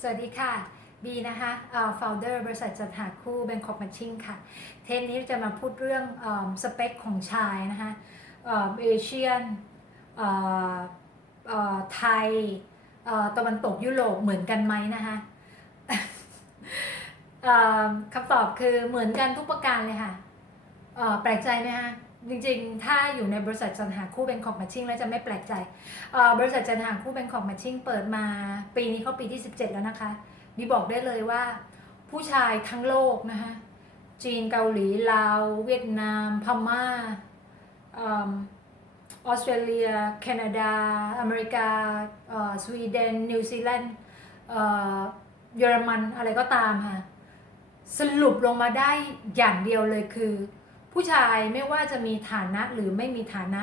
สวัสดีค่ะ บีนะคะเอ่อ founder บริษัทจัดหาคู่ Bangkok Matching ค่ะ เทปนี้จะมาพูดเรื่องเอิ่มสเปคของชายนะคะเอเชียนไทยเอ่อตะวันตกยุโรปเหมือนกันไหมนะคะเอ่อคำตอบคือเหมือนกันทุกประการเลยค่ะ แปลกใจไหมคะจริงๆ ถ้าอยู่ในบริษัทจัดหาคู่ Bangkok Matching แล้วจะไม่แปลกใจ บริษัทจัดหาคู่ Bangkok Matching เปิดมา ปีนี้เข้าปีที่ 17 แล้วนะคะบีบอกได้เลยว่า ผู้ชายทั้งโลกนะคะจีนเกาหลีลาวเวียดนาม พม่าออสเตรเลีย แคนาดา อเมริกาสวีเดน นิวซีแลนด์เยอรมันอะไรก็ตามค่ะสรุปลงมาได้อย่างเดียวเลยคือ ผู้ชายไม่ว่าจะมีฐานะหรือไม่มีฐานะ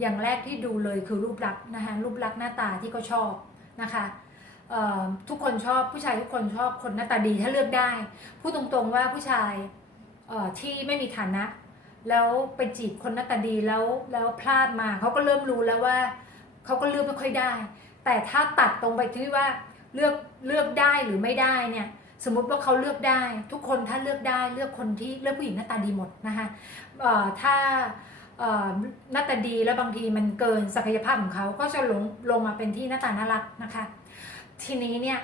อย่างแรกที่ดูเลยคือรูปลักษณ์นะคะรูปลักษณ์หน้าตาที่เขาชอบนะคะทุกคนชอบผู้ชายทุกคนชอบคนหน้าตาดีถ้าเลือกได้พูดตรงๆว่าผู้ชายที่ไม่มีฐานะ แล้วไปจีบคนหน้าตาดีแล้วแล้วพลาดมาเขาก็เริ่มรู้แล้วว่าเขาก็เลือกไม่ค่อยได้ แต่ถ้าตัดตรงไปที่ว่าเลือกเลือกได้หรือไม่ได้เนี่ย สมมติว่าเขาเลือกได้ ทุกคนถ้าเลือกได้เลือกคนที่เลือกผู้หญิงหน้าตาดีหมดนะคะถ้าหน้าตาดีแล้วบางทีมันเกินศักยภาพของเขาก็จะลงลงมาเป็นที่หน้าตาน่ารักนะคะ ทีนี้เนี่ย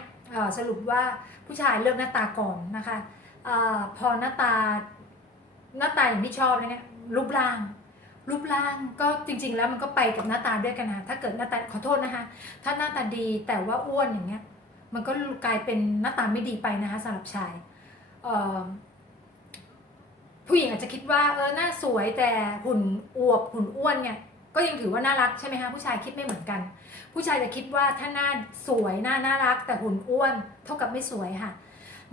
สรุปว่าผู้ชายเลือกหน้าตาก่อนนะคะอพอหน้าตาหน้าตาอย่างที่ชอบเนี่ยรูปร่าง รูปร่างก็จริง ๆ แล้วมันก็ไปกับหน้าตาด้วยกันนะถ้าเกิดหน้าตาขอโทษนะคะถ้าหน้าตาดีแต่ว่าอ้วนอย่างเงี้ย มันก็กลายเป็นหน้าตาไม่ดีไปนะคะสำหรับชายผู้หญิงอาจจะคิดว่าเออหน้าสวยแต่หุ่นอวบหุ่นอ้วนเนี่ยก็ยังถือว่าน่ารักใช่ไหมคะผู้ชายคิดไม่เหมือนกัน ผู้ชายจะคิดว่าถ้าหน้าสวยหน้าน่ารัก แต่หุ่นอ้วน เท่ากับไม่สวยค่ะ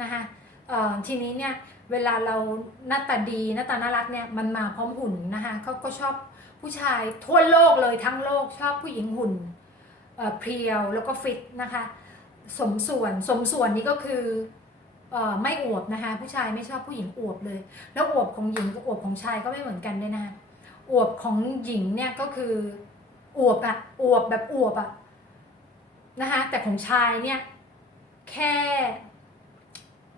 นะคะทีนี้เนี่ยเวลาเราหน้าตาดีหน้าตาน่ารักเนี่ยมันมาพร้อมหุ่นนะคะเขาก็ชอบผู้ชายทั่วโลกเลยทั้งโลกชอบผู้หญิงหุ่นเอ่อเพรียวแล้วก็ฟิตนะคะ สมส่วนสมส่วนนี้ก็คืออไม่อวบนะคะผู้ชายไม่ชอบผู้หญิงอวบเลย แล้วอวบของหญิงกับอวบของชายก็ไม่เหมือนกันเลยนะคะอวบของหญิงเนี่ยก็คืออวบอะอวบแบบอวบอะนะคะแต่ของชายเนี่ยแค่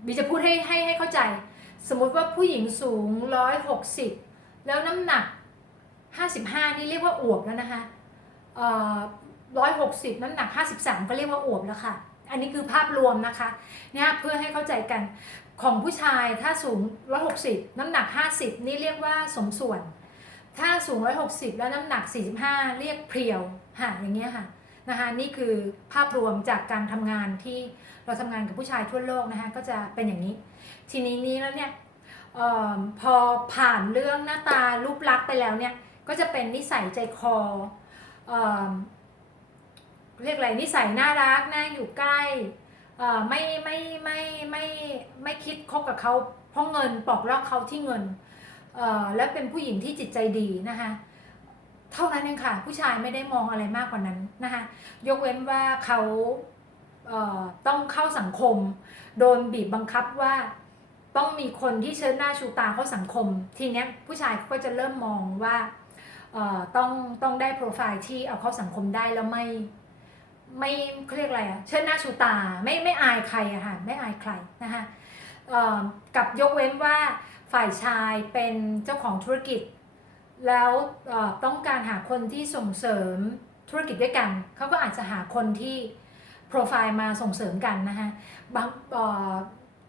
บีจะพูดให้ให้ให้เข้าใจ สมมุติว่าผู้หญิงสูงร้อยหกสิบแล้วน้ำหนักห้าสิบห้านี่เรียกว่าอวบแล้วนะคะร้อยหกสิบน้ำหนักห้าสิบสามก็เรียกว่าอวบแล้วค่ะ อันนี้คือภาพรวมนะคะเนี่ยเพื่อให้เข้าใจกันของผู้ชายถ้าสูงร้อยหกสิบน้ำหนักห้าสิบนี่เรียกว่าสมส่วน ถ้าสูง 160 แล้วน้ำหนัก 45 เรียกเพรียวค่ะอย่างเงี้ยค่ะนะคะนี่คือภาพรวมจากการทำงานที่เราทำงานกับผู้ชายทั่วโลกนะคะก็จะเป็นอย่างนี้ ทีนี้นี้แล้วเนี่ยออพอผ่านเรื่องหน้าตารูปลักษณ์ไปแล้วเนี่ยก็จะเป็นนิสัยใจคออ เรียกอะไรนิสัยน่ารักน่าอยู่ใกล้เอ่อไม่ไม่ไม่ไม่ไม่คิดคบกับเขาเพราะเงินปอกลอกเขาที่เงินเอ่อและเป็นผู้หญิงที่จิตใจดีนะคะเท่านั้นเองค่ะ ผู้ชายไม่ได้มองอะไรมากกว่านั้นนะคะยกเว้นว่าเขาเอ่อต้องเข้าสังคม โดนบีบบังคับว่าต้องมีคนที่เชิดหน้าชูตาเข้าสังคม ทีเนี้ยผู้ชายก็จะเริ่มมองว่าต้องต้องได้โปรไฟล์ที่เอาเข้าสังคมได้แล้วไม่ ไม่เขาเรียกอะไรอะเชิดหน้าชูตาไม่ไม่อายใครอะค่ะไม่อายใครนะคะกับยกเว้นว่าฝ่ายชายเป็นเจ้าของธุรกิจ แล้วต้องการหาคนที่ส่งเสริมธุรกิจด้วยกัน เขาก็อาจจะหาคนที่โปรไฟล์มาส่งเสริมกันนะคะบาง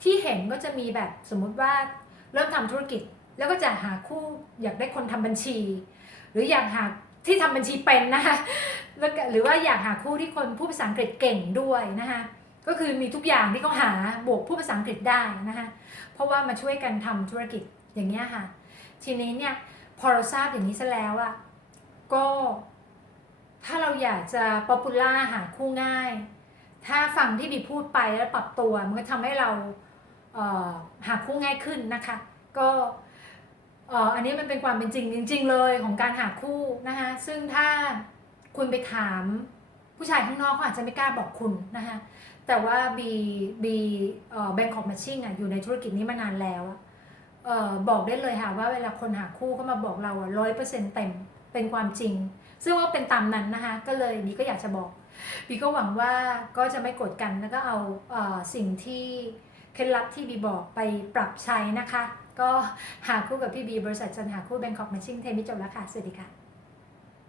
ที่เห็นก็จะมีแบบสมมุติว่าเริ่มทำธุรกิจแล้วก็จะหาคู่อยากได้คนทำบัญชี หรืออยากหาที่ทำบัญชีเป็นนะคะ แล้วหรือว่าอยากหาคู่ที่คนพูดภาษาอังกฤษเก่งด้วยนะคะก็คือมีทุกอย่างที่เขาหาบวกพูดภาษาอังกฤษได้นะคะเพราะว่ามาช่วยกันทำธุรกิจอย่างเงี้ยค่ะ ทีนี้เนี่ยพอเราทราบอย่างนี้ซะแล้วอะก็ถ้าเราอยากจะป๊อปปูล่าหาคู่ง่าย ถ้าฟังที่บีพูดไปแล้วปรับตัว มันก็ทำให้เราเหาคู่ง่ายขึ้นนะคะ ก็เอ่ออันนี้มันเป็นความเป็นจริงจริง ๆ เลยของการหาคู่นะคะซึ่งถ้า คุณไปถามผู้ชายข้างนอกเขาอาจจะไม่กล้าบอกคุณนะคะแต่ว่าบีบีเอ่อแบงคอกแมชชิ่งอะอยู่ในธุรกิจนี้มานานแล้วเอ่อบอกได้เลยค่ะว่าเวลาคนหาคู่ก็มาบอกเราอะร้อยเปอร์เซ็นต์เต็มเป็นความจริง ซึ่งว่าเป็นตามนั้นนะคะก็เลยบีก็อยากจะบอกบีก็หวังว่าก็จะไม่กดกันแล้วก็เอาเออสิ่งที่เคล็ดลับที่บีบอกไปปรับใช้นะคะ ก็หาคู่กับพี่บีบริษัทจันหาคู่แบงคอกมาชิ่งเทนนี่จบแล้วค่ะ สวัสดีค่ะ